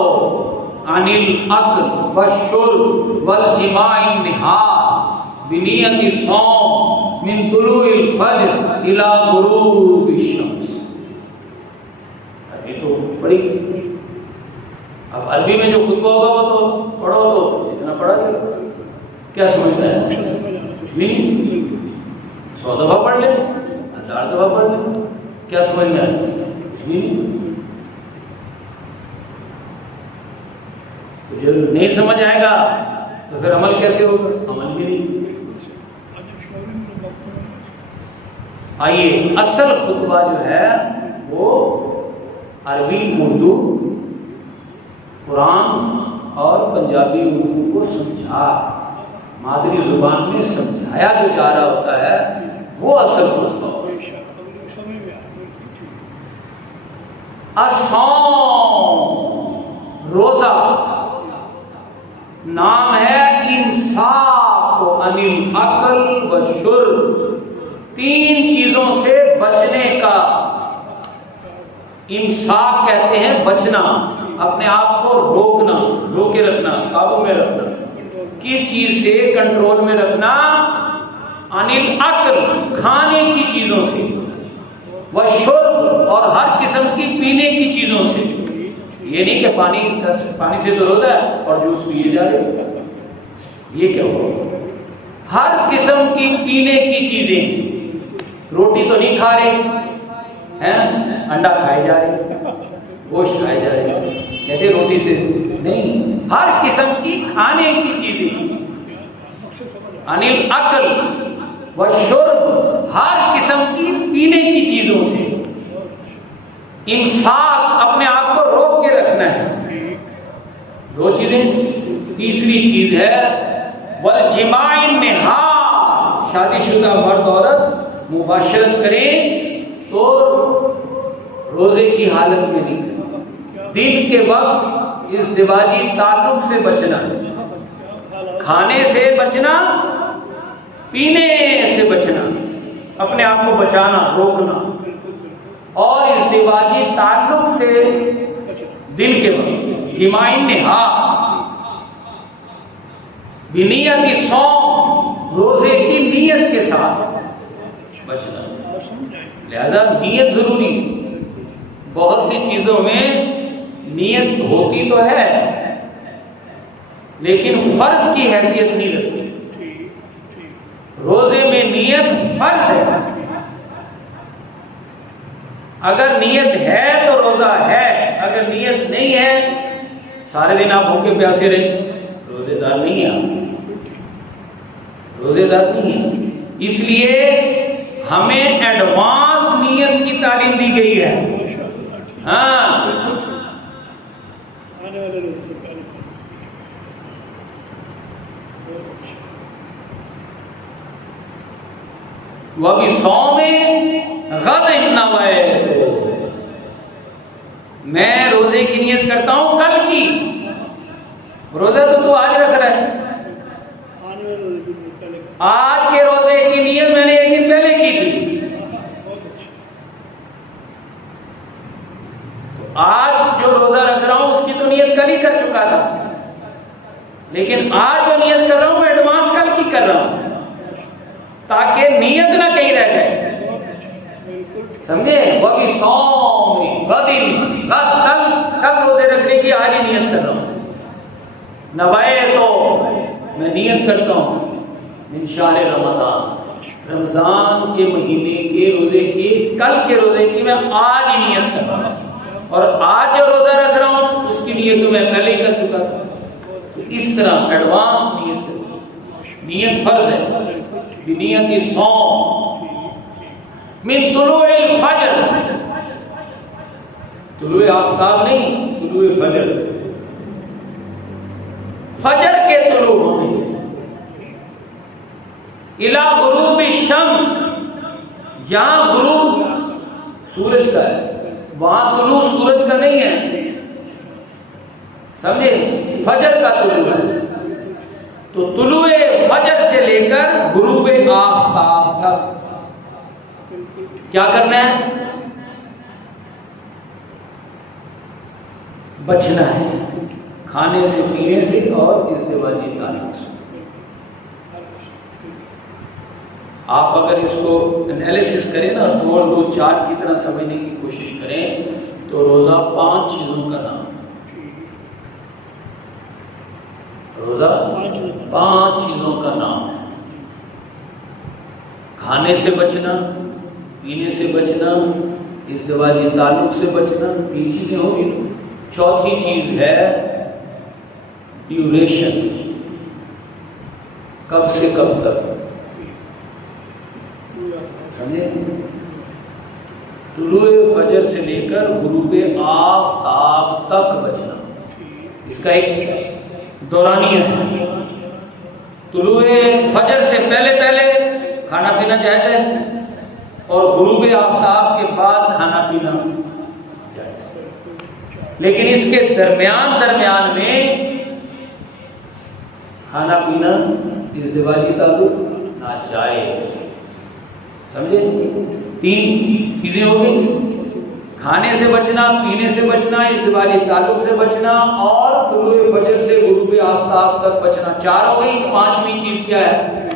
عن الاکل والشرب والجماع النہار بنیت الصوم من طلوع الفجر الى غروب الشمس۔ یہ تو پڑھی، اب عربی میں جو خطبہ ہوگا وہ تو پڑھو، تو اتنا پڑھا کیا سمجھ میں ہے؟ کچھ بھی نہیں۔ 100 دفعہ پڑھ لے، 1000 دفعہ پڑھ لے، کیا سمجھ میں آئے؟ کچھ بھی نہیں۔ تو جو نہیں سمجھ آئے گا تو پھر عمل کیسے ہوگا؟ عمل بھی نہیں۔ آئیے، اصل خطبہ جو ہے وہ عربی، اردو، قرآن اور پنجابی اردو کو سمجھا، مادری زبان میں سمجھایا جو جا رہا ہوتا ہے، وہ اصل خطبہ۔ الصوم روزہ، نام ہے امساک عن الاکل والشرب، 3 چیزوں سے بچنے کا۔ امساک کہتے ہیں بچنا، اپنے آپ کو روکنا، روکے رکھنا، قابو میں رکھنا۔ کس چیز سے کنٹرول میں رکھنا؟ عن الاکل، کھانے کی چیزوں سے، والشرب، اور ہر قسم کی پینے کی چیزوں سے۔ یہ نہیں کہ پانی سے تو روزہ ہے اور جوس پیے جا رہے، یہ کیا ہوا؟ ہر قسم کی پینے کی چیزیں، روٹی تو نہیں کھا رہے ہیں، انڈا کھائے جا رہے، گوشت کھائے جا رہے، کہتے روٹی سے نہیں، ہر قسم کی کھانے کی چیزیں۔ عن الاکل والشرب، ہر قسم کی پینے کی چیزوں سے۔ امساک، اپنے آپ کو روک کے کرنا ہے. دو چیزیں. تیسری چیز ہے والجماع النہار، شادی شدہ مرد عورت مباشرت کریں تو روزے کی حالت میں نہیں کرنا. دن کے وقت ازدواجی تعلق سے بچنا، کھانے سے بچنا، پینے سے بچنا، اپنے آپ کو بچانا، روکنا، اور ازدواجی تعلق سے دن کے وقت جماع النہار بنیت الصوم، روزے کی نیت کے ساتھ بچنا. لہذا نیت ضروری ہے. بہت سی چیزوں میں نیت ہوتی تو ہے لیکن فرض کی حیثیت نہیں رکھتی. روزے میں نیت فرض ہے. اگر نیت ہے تو روزہ ہے، اگر نیت نہیں ہے سارے دن آپ بھوکے پیاسے رہیں، روزے دار نہیں ہیں. روزے دار نہیں ہیں. اس لیے ہمیں ایڈوانس نیت کی تعلیم دی گئی ہے. ہاں، وَبِصَوْمِ غَدٍ نَوَيْتُ، میں روزے کی نیت کرتا ہوں کل کی. روزہ تو آج رکھ رہا ہے، آج کے روزے کی نیت میں نے ایک دن پہلے کی تھی. آج جو روزہ رکھ رہا ہوں اس کی تو نیت کل ہی کر چکا تھا، لیکن آج جو نیت کر رہا ہوں وہ ایڈوانس کل کی کر رہا ہوں تاکہ نیت نہ کہیں رہ جائے. سمجھے؟ وہ بھی صوم غد، کل روزے رکھنے کی آج ہی نیت کر رہا ہوں. نوائے تو میں نیت کرتا ہوں من شہر رمضان، رمضان کے مہینے کے روزے کی، کل کے روزے کی میں آج ہی نیت کر رہا ہوں. اور آج جو روزہ رکھ رہا ہوں اس کی نیت تو میں پہلے ہی کر چکا تھا. تو اس طرح ایڈوانس نیت چلتی. نیت فرض ہے. بنیت الصوم من طلوع الفجر، طلوع آفتاب نہیں، طلوع فجر، فجر کے طلوع ہونے سے الی غروب الشمس، یہاں غروب سورج کا ہے، وہاں طلوع سورج کا نہیں ہے. سمجھے؟ فجر کا طلوع ہے. تو طلوع فجر سے لے کر غروب آفتاب تک کیا کرنا ہے؟ بچنا ہے کھانے سے، پینے سے اور ازدواجی تعلق سے. آپ اگر اس کو انالیسس کریں نا، 2-2-4 کی طرح سمجھنے کی کوشش کریں تو روزہ 5 چیزوں کا نام ہے. روزہ 5 چیزوں کا نام ہے. کھانے سے بچنا، پینے سے بچنا، ازدواجی تعلق سے بچنا، 3 چیزیں ہوگی. چوتھی چیز ہے ڈیوریشن، کب سے کب تک. سمجھے؟ طلوع فجر سے لے کر غروب آفتاب تک بچنا، اس کا ایک دورانیہ ہے. طلوع فجر سے پہلے کھانا پینا جائز ہے اور غروب آفتاب کے بعد کھانا پینا جائز ہے. لیکن اس کے درمیان میں کھانا پینا، ازدواجی تعلق ناجائز. سمجھے؟ 3 چیزیں ہو گئی. کھانے سے بچنا، پینے سے بچنا، ازدواجی تعلق سے بچنا اور طلوع فجر سے غروب آفتاب تک بچنا. 4 ہو گئی. 5ویں چیز کیا ہے؟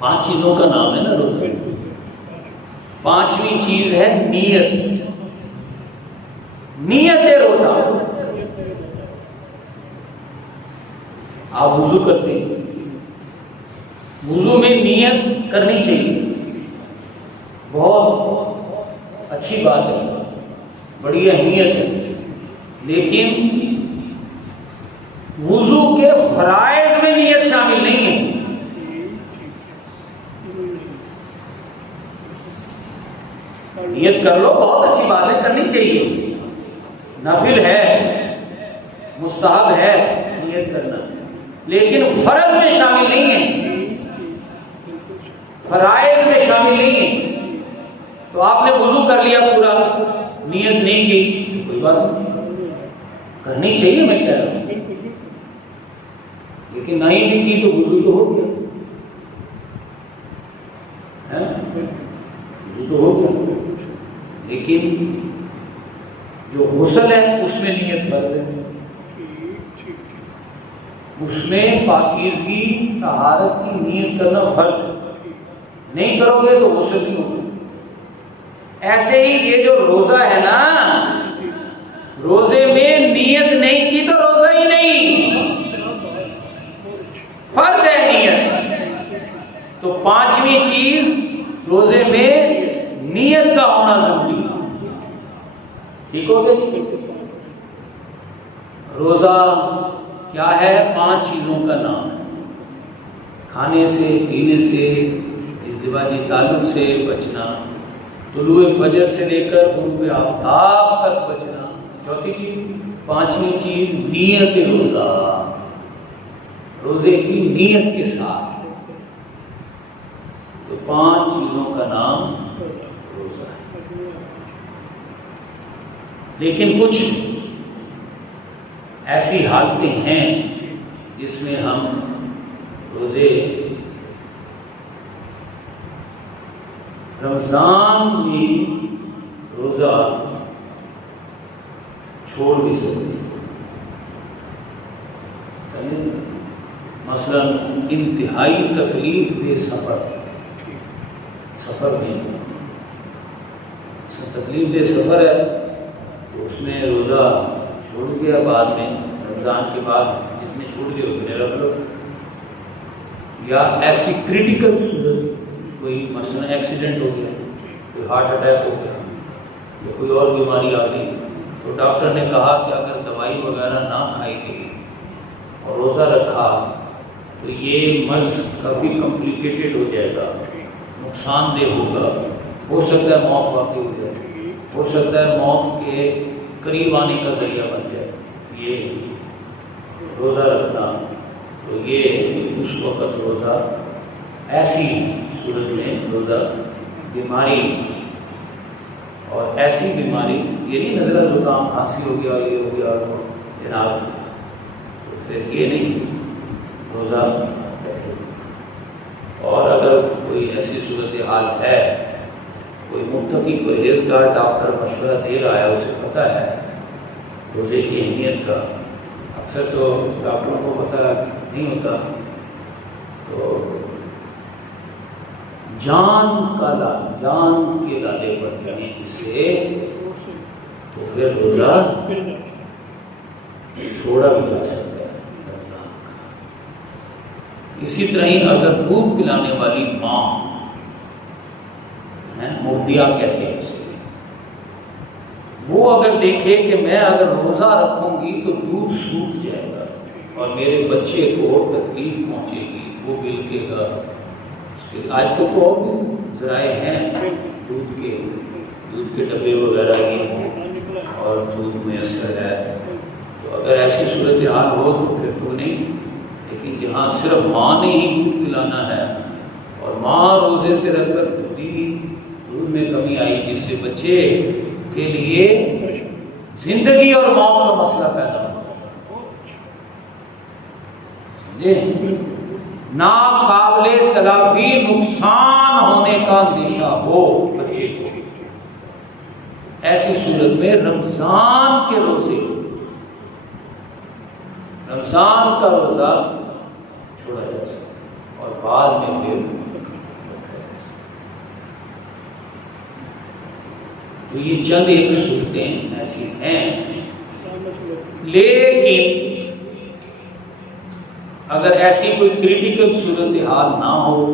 5 چیزوں کا نام ہے نا روزہ. 5ویں چیز ہے نیت. نیت روزہ. آپ وضو کرتے ہیں، وضو میں نیت کرنی چاہیے. بہت اچھی بات ہے، بڑی اہمیت ہے. لیکن وضو کے فرائض میں نیت شامل نہیں ہے. نیت کر لو، بہت اچھی بات ہے، کرنی چاہیے. نفل ہے، مستحب ہے نیت کرنا، لیکن فرض میں شامل نہیں ہے، فرائض میں شامل نہیں ہے۔ تو آپ نے وضو کر لیا پورا، نیت نہیں کی تو کوئی بات نہیں، کرنی چاہیے میں کہہ رہا ہوں، لیکن نہیں بھی کی تو وضو تو ہو گیا، وضو تو ہو گیا، لیکن جو غسل ہے اس میں نیت فرض ہے، اس میں پاکیزگی طہارت کی نیت کرنا فرض ہے، نہیں کرو گے تو غسل نہیں ہوگا۔ ایسے ہی یہ جو روزہ ہے نا، روزے میں نیت نہیں کی تو روزہ ہی نہیں، فرض ہے نیت۔ تو پانچویں چیز روزے میں نیت کا ہونا ضروری ہے، ٹھیک ہو گئی؟ روزہ کیا ہے؟ 5 چیزوں کا نام ہے، کھانے سے، پینے سے، ازدواجی تعلق سے بچنا، طلوع فجر سے لے کر غروب آفتاب تک بچنا، چوتھی چیز، 5ویں چیز نیت روزہ، روزے کی نیت کے ساتھ، تو 5 چیزوں کا نام روزہ ہے۔ لیکن کچھ ایسی حالتیں ہیں جس میں ہم روزے رمضان میں روزہ چھوڑ بھی سکتے ہیں، مثلا انتہائی تکلیف دہ سفر میں تکلیف دہ سفر ہے تو اس میں روزہ چھوڑ گیا، بعد میں رمضان کے بعد جتنے چھوڑ گئے اتنے رکھ لو، یا ایسی کریٹیکل صورت، کوئی مثلا ایکسیڈنٹ ہو گیا، کوئی ہارٹ اٹیک ہو گیا یا کوئی اور بیماری آ گئی، تو ڈاکٹر نے کہا کہ اگر دوائی وغیرہ نہ کھائی گئی اور روزہ رکھا تو یہ مرض کافی کمپلیکیٹڈ ہو جائے گا، نقصان دہ ہوگا، ہو سکتا ہے موت واقع ہو جائے، ہو سکتا ہے موت کے قریب آنے کا ذریعہ بن جائے یہ روزہ رکھنا، تو یہ اس وقت روزہ، ایسی صورت میں روزہ بیماری، اور ایسی بیماری یہ نہیں نزلہ زکام کھانسی ہو گیا اور یہ ہو گیا اور جناب، تو پھر یہ نہیں روزہ رکھے۔ اور اگر کوئی ایسی صورتحال ہے، کوئی متقی پرہیزگار ڈاکٹر مشورہ دے رہا ہے، اسے پتہ ہے روزے کی اہمیت کا، اکثر تو ڈاکٹروں کو پتہ نہیں ہوتا، تو جان کے لالے پر جائیں اس سے، تو پھر روزہ چھوڑا بھی جا سکتا ہے رمضان کا۔ اسی طرح ہی اگر دودھ پلانے والی ماں، مرضیہ کہتے ہیں اسے، وہ اگر دیکھے کہ میں اگر روزہ رکھوں گی تو دودھ سوکھ جائے گا اور میرے بچے کو تکلیف پہنچے گی، وہ بلکے گا، آج کل تو اور بھی ذرائع ہیں دودھ کے ڈبے وغیرہ یہ اور دودھ میسر ہے، تو اگر ایسی صورتحال ہو تو پھر تو نہیں، لیکن جہاں صرف ماں نے ہی دودھ پلانا ہے اور ماں روزے سے رکھ کر دودھ میں کمی آئی، جس سے بچے کے لیے زندگی اور موت کا مسئلہ پیدا ہو، سمجھے، ناقابل تلافی نقصان ہونے کا اندیشہ ہو بچے کو، ایسی صورت میں رمضان کے روزے، رمضان کا روزہ چھوڑا جا سکتا اور بعد میں پھر تو یہ چند ایک صورتیں ایسی ہیں، لیکن اگر ایسی کوئی کریٹیکل صورتحال نہ ہو،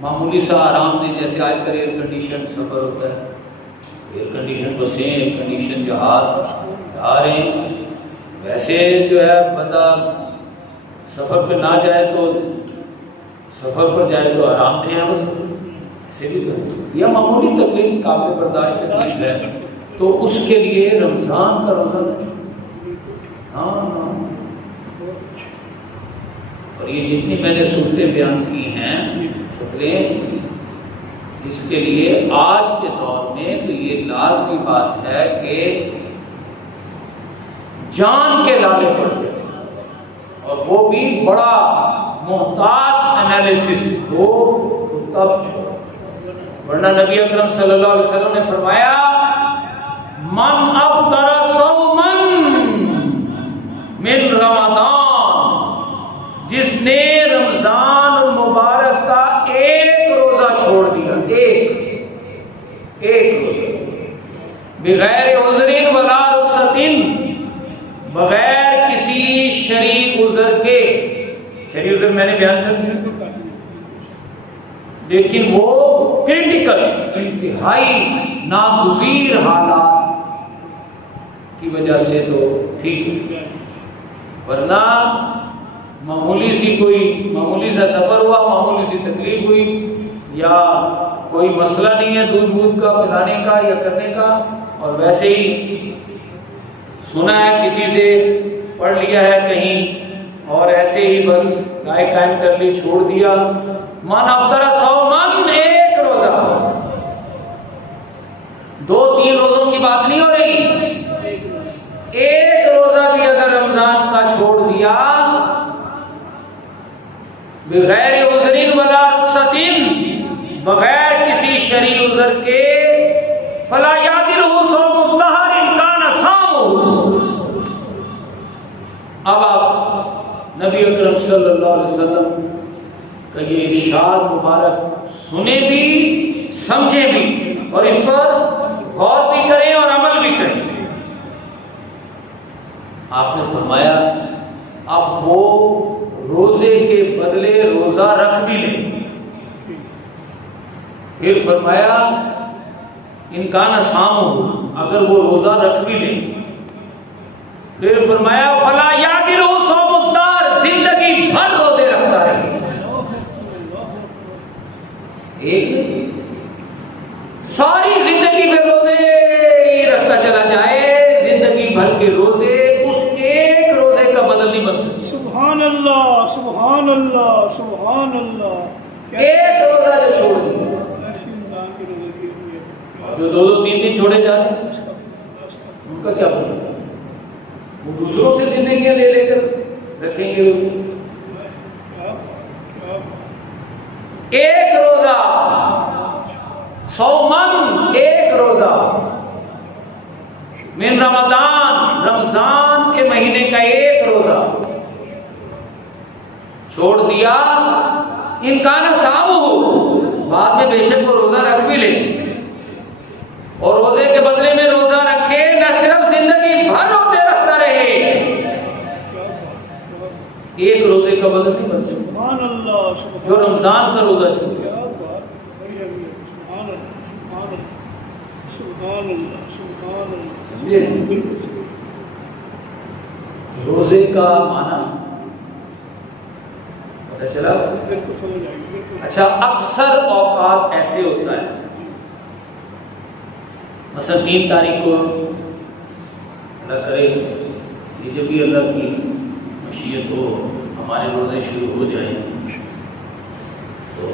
معمولی سا آرام دہ، جیسے آج کل ایئر کنڈیشن سفر ہوتا ہے، ایئر کنڈیشن بسیں، ایئر کنڈیشن جہاز جا رہے ہیں، ویسے جو ہے بندہ سفر پہ نہ جائے تو سفر پر جائے تو آرام دہ ہے، بس ایسے بھی تو ہے، یا معمولی تکلیف قابل برداشت تکلیف ہے تو اس کے لیے رمضان کا روزہ نہیں. ہاں. اور یہ جتنی میں نے صورتیں بیان کی ہیں شکلیں، اس کے لیے آج کے دور میں تو یہ لازمی بات ہے کہ جان کے لالے پڑ جائے، اور وہ بھی بڑا محتاط انالیسس ہو تب چھوڑو. ورنہ نبی اکرم صلی اللہ علیہ وسلم نے فرمایا من افطر صوما من رمضان، جس نے رمضان المبارک کا ایک روزہ چھوڑ دیا، ایک روزہ، بغیر عذر ولا رخصت، بغیر کسی شرعی عذر کے. شرعی عذر میں نے بیان کر دیا، لیکن وہ کرٹیکل انتہائی ناگزیر حالات کی وجہ سے تو ٹھیک ہے، ورنہ معمولی سا سفر ہوا، معمولی سی تکلیف ہوئی، یا کوئی مسئلہ نہیں ہے دودھ کا پلانے کا یا کرنے کا، اور ویسے ہی سنا ہے کسی سے، پڑھ لیا ہے کہیں، اور ایسے ہی بس لائف ٹائم کر لی، چھوڑ دیا. من افطر صومن، ایک روزہ، 2-3 روزوں کی بات نہیں ہو رہی، ایک روزہ بھی اگر رمضان کا چھوڑ دیا بغیر عذر ولا رخصت، بغیر کسی شرعی عذر کے، فلا یعدلہ صوم الدہر ان کان صامہ. اب آپ نبی اکرم صلی اللہ علیہ وسلم کا یہ ارشاد مبارک سنیں بھی، سمجھیں بھی، اور اس پر غور بھی کریں اور عمل بھی کریں. آپ نے فرمایا اب وہ روزے کے بدلے روزہ رکھ بھی لیں. پھر فرمایا ان کان صامہ، اگر وہ روزہ رکھ بھی لیں. پھر فرمایا فلا یعدلہ صوم الدہر، زندگی بھر روزے رکھتا رہے. ایک ساری زندگی بھر روزے ہی رکھتا چلا جائے، زندگی بھر کے روزے اس ایک روزے کا بدل نہیں بن سکتے. سبحان اللہ، سبحان اللہ، سبحان اللہ. ایک روزہ جو چھوڑ دیا، جو 2-3 دن چھوڑے جاتے ہیں ان کا کیا بنے؟ وہ دوسروں سے زندگیاں لے کر رکھیں گے. ایک روزہ، صومن، ایک روزہ، من رمضان، رمضان کے مہینے کا ایک روزہ چھوڑ دیا. ان کان صامہ، بعد میں بے شک وہ روزہ رکھ بھی لے، اور روزے کے بدلے میں روزہ رکھے، نہ صرف زندگی بھر روزے رکھتا رہے، ایک روزے کا بدل نہیں بن سکتا جو رمضان کا روزہ چھوڑ گیا. روزے کا معنی پتہ چلا. اچھا، اکثر اوقات ایسے ہوتا ہے، مثلا 3 تاریخ کو اللہ کرے یہ جب بھی اللہ کی مشیت ہو ہمارے روزے شروع ہو جائیں، تو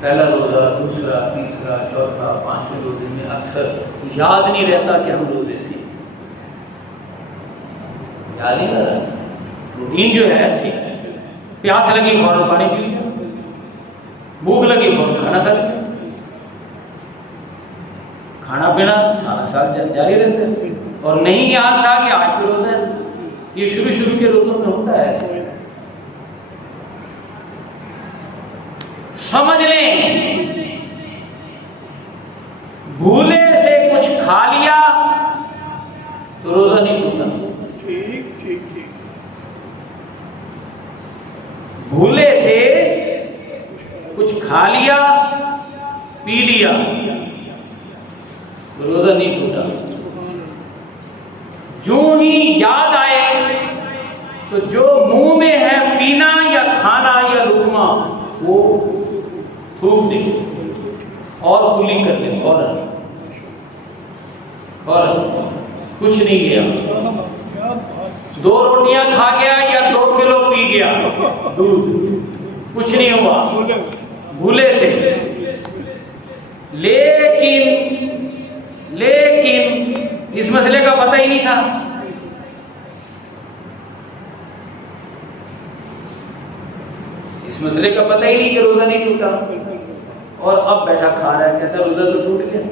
پہلا روزہ، دوسرا، تیسرا، چوتھا، 5ویں روزے میں اکثر یاد نہیں رہتا کہ ہم روزے سے، یاد نہیں رہتا. روٹین جو ہے ایسی، پیاس لگی فوراً پانی پی لیا، بھوک لگی فوراً کھانا کھا لیا، کھانا پینا سارا سال جاری رہتا ہے. اور نہیں یاد تھا کہ آج تو روزہ ہے. یہ شروع کے روزوں میں ہوتا ہے ایسے. سمجھ لیں بھولے سے کچھ کھا لیا تو روزہ نہیں ٹوٹا. بھولے سے کچھ کھا لیا، پی لیا تو روزہ نہیں ٹوٹا. جو ہی یاد آئے تو جو منہ میں ہے پینا یا کھانا یا لقمہ وہ تھوک دے اور کلی کر لیں فوراً. فوراً کچھ نہیں گیا، کیا بات 2 روٹیاں کھا گیا یا 2 کلو پی گیا دودھ، کچھ نہیں ہوا بولے بھولے سے۔ لیکن اس مسئلے کا پتہ ہی نہیں تھا، اس مسئلے کا پتہ ہی نہیں کہ روزہ نہیں ٹوٹا، اور اب بیٹھا کھا رہا ہے، کہتا روزہ تو ٹوٹ گیا۔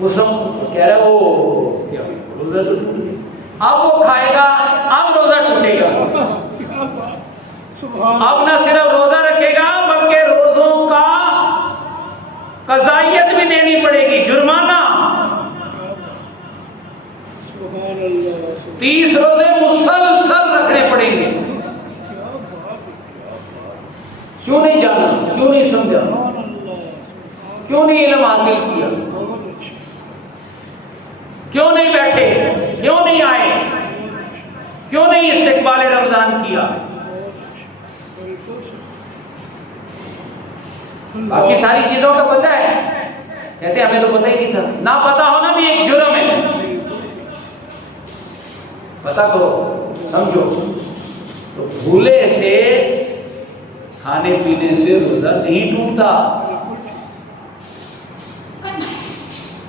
وہ سب کہہ رہا ہے وہ کیا روزہ تو ٹوٹ گیا، اب وہ کھائے گا، اب روزہ ٹوٹے گا۔ کیا بات سبحان اب نہ صرف روزہ رکھے گا بلکہ روزوں کا قضائیت بھی دینی پڑے گی، جرمانہ۔ سبحان اللہ 30 روزے مسلسل رکھنے پڑیں گے۔ کیا بات کیوں نہیں جانا، کیوں نہیں سمجھا، سبحان اللہ کیوں نہیں علم حاصل کیا، بہت اچھا کیوں نہیں بیٹھے، کیوں نہیں آئے، کیوں نہیں استقبال رمضان کیا؟ بالکل باقی ساری چیزوں کا پتہ ہے، کہتے ہیں ہمیں تو پتہ ہی نہیں تھا۔ نہ پتہ ہونا بھی ایک جرم ہے، پتہ کرو، سمجھو۔ تو بھولے سے، کھانے پینے سے روزہ نہیں ٹوٹتا،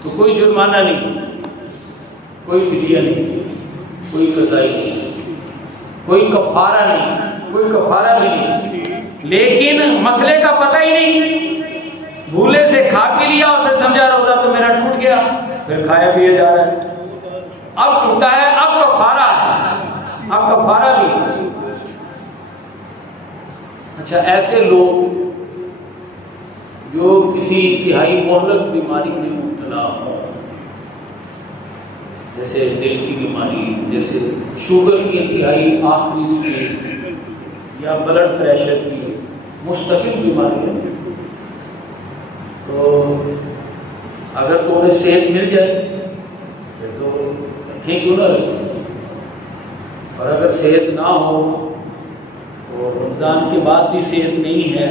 تو کوئی جرمانہ نہیں، کوئی فدیہ نہیں، کوئی قضائی نہیں، کوئی کفارہ نہیں، کوئی کفارہ بھی نہیں۔ لیکن مسئلے کا پتہ ہی نہیں، بھولے سے کھا کے لیا اور پھر سمجھا روزہ تو میرا ٹوٹ گیا، پھر کھایا پیا جا رہا ہے۔ اب ٹوٹا ہے، اب کفارہ ہے، اب کفارہ بھی۔ اچھا، ایسے لوگ جو کسی انتہائی مہلک بیماری میں مبتلا ہو، جیسے دل کی بیماری، جیسے شوگر کی انتہائی آخری سٹیج، یا بلڈ پریشر کی مستقل بیماری ہے، تو اگر تو انہیں صحت مل جائے پھر تو رکھیں کیوں نہ رکھیں، اور اگر صحت نہ ہو تو رمضان کے بعد بھی صحت نہیں ہے،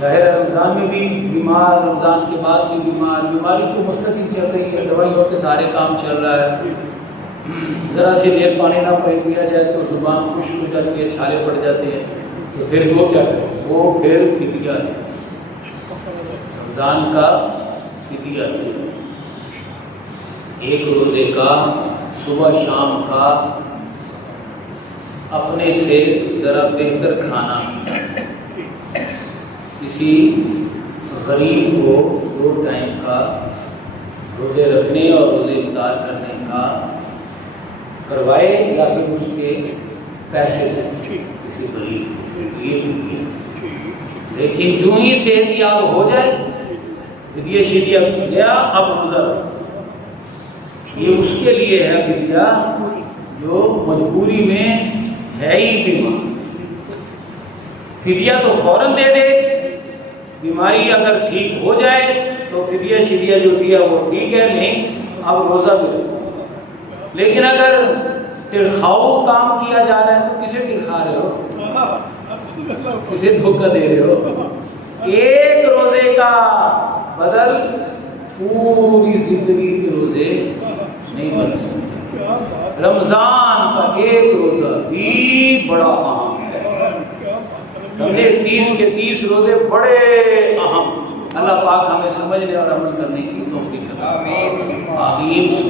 ظاہر ہے رمضان میں بھی بیمار، رمضان کے بعد بھی بیمار، بیماری تو مستقل چل رہی ہے، دوائیوں کے سارے کام چل رہا ہے، ذرا سی دیر پانی نہ پیا جائے تو زبان خشک ہو جاتی ہے، چھالے پڑ جاتے ہیں، تو پھر وہ کیا کرے، وہ پھر فدیہ ہے، رمضان کا فدیہ ہے، 1 روزے کا صبح شام کا اپنے سے ذرا بہتر کھانا، کسی غریب کو 2 ٹائم کا روزے رکھنے اور روزے افطار کرنے کا کروائے، یا پھر اس کے پیسے دیں کسی غریب کو، یہ فدیہ۔ لیکن جو ہی صحت یاب ہو جائے فدیہ شدیہ گیا، اب روزہ رکھو، یہ اس کے لیے ہے فدیہ جو مجبوری میں ہے ہی بیمار۔ فدیہ تو فوراً دے دے، بیماری اگر ٹھیک ہو جائے تو فدیہ شدیہ جو دیا وہ ٹھیک ہے، نہیں اب روزہ بھی رکھو۔ لیکن اگر ترخاؤ کام کیا جا رہا ہے تو کسے ترخا رہے ہو، کسے دھوکہ دے رہے ہو؟ 1 روزے کا بدل پوری زندگی کے روزے نہیں بن سکتے۔ رمضان کا 1 روزہ بھی بڑا اہم ہے، سمجھے، 30 کے 30 روزے بڑے اہم۔ اللہ پاک ہمیں سمجھنے اور عمل کرنے کی توفیق عطا فرمائے، آمین۔